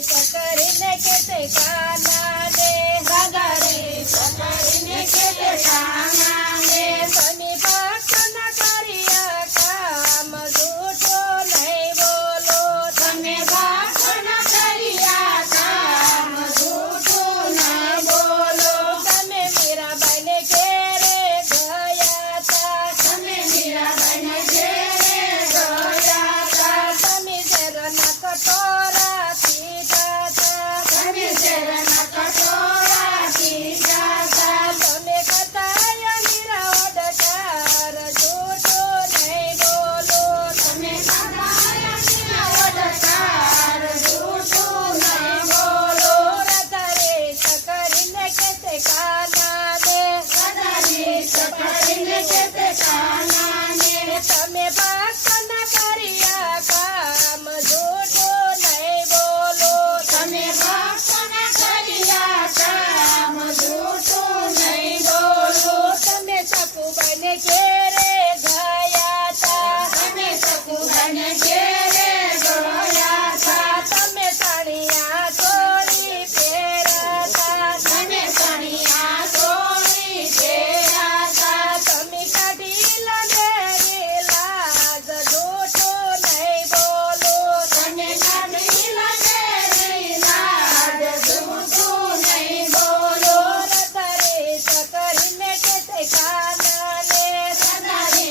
કરીને કેતે કાનાને કરીને કેતે કાનાને તમે ભક્ત ન કર્યા કામ જૂઠો નહીં બોલો તમે ભક્ત ન કર્યા કામ જૂઠો નહીં બોલો તમે મીરાબાઈને ઘેરે ગયા તા તમે મીરાબાઈને ઘેરે ગયા તા તમે ઝેરના કટોરા પીધા તા તમે ઝેરના કટોરા પીધા તા તમે કથાયા મીરા ઓડકાર જૂઠો નહીં બોલો તમે કથાયા મીરા ઓડકાર જૂઠો નહીં બોલો રાધારે કરીને કેતે કાનાને રાધારે કરીને કેતે કાનાને તમે ભક્ત ન કર્યા કામ જૂઠો નહીં બોલો તમે ભક્ત ન કર્યા કામ જૂઠો નહીં બોલો તમે સકુબાઈને ઘેરે ગયા તા તમે સકુબાઈને ઘેરે ગયા તા તમે સાડિયા ચોળી પહેર્યા તા તમે સાડિયા ચોળી પહેર્યા તા તમે કાઢી લંગેરી લાજ જૂઠો નહીં બોલો તમે કાઢી લંગેરી લાજ જૂઠો નહીં બોલો રાધારે કરીને કેતે કાનાને રાધારે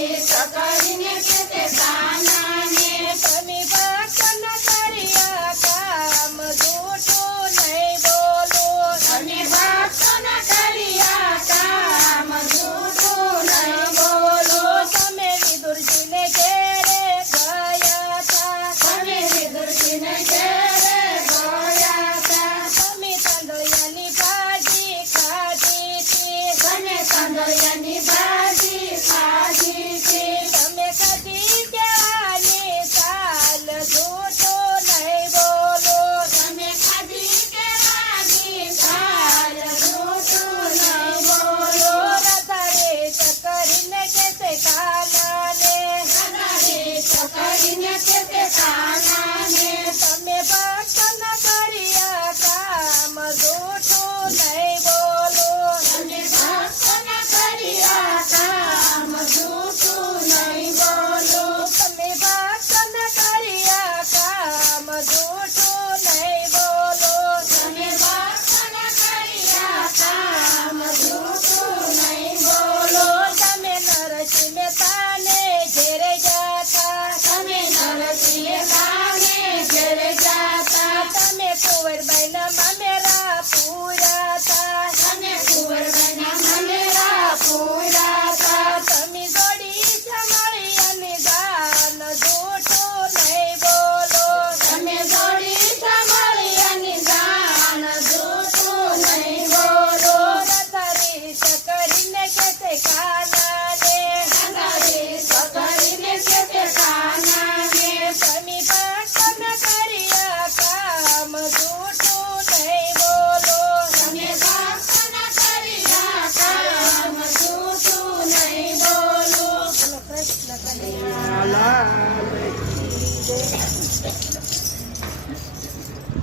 કરીને કેતે કાનાને તમે ભક્ત ન કર્યા કામ જૂઠો નહીં બોલો તમે ભક્ત ન કર્યા કામ જૂઠો નહીં બોલો તમે વિદુરજીને ઘેરે ગયા તા તમે વિદુરજીને ઘેરે ગયા તા તમે તાંદળિયાની ભાજી ખાધી હતી તમે તાંદળિયાની ભાજી ખાધી હતી તમે ખાધી કેળાની સાલ જૂઠો નહીં બોલો તમે ખાધી કેળાની સાલ જૂઠો નહીં બોલો રાધારે કરીને કેતે કાનાને રાધારે કરીને કેતે કાનાને તમે ભક્ત ન કર્યા કામ જૂઠો નહીં બોલો તમે ભક્ત ન કર્યા કામ જૂઠો નહીં બોલો તમે ભક્ત ન કર્યા કામ જૂઠો નહીં બોલો તમે ભક્ત ન કર્યા કામ જૂઠો નહીં બોલો તમે નરસિંહ મહેતાને ઘેરે ગયા તા તમે નરસિંહ મહેતાને ઘેરે ગયા તા તમે કુંવરબાઈના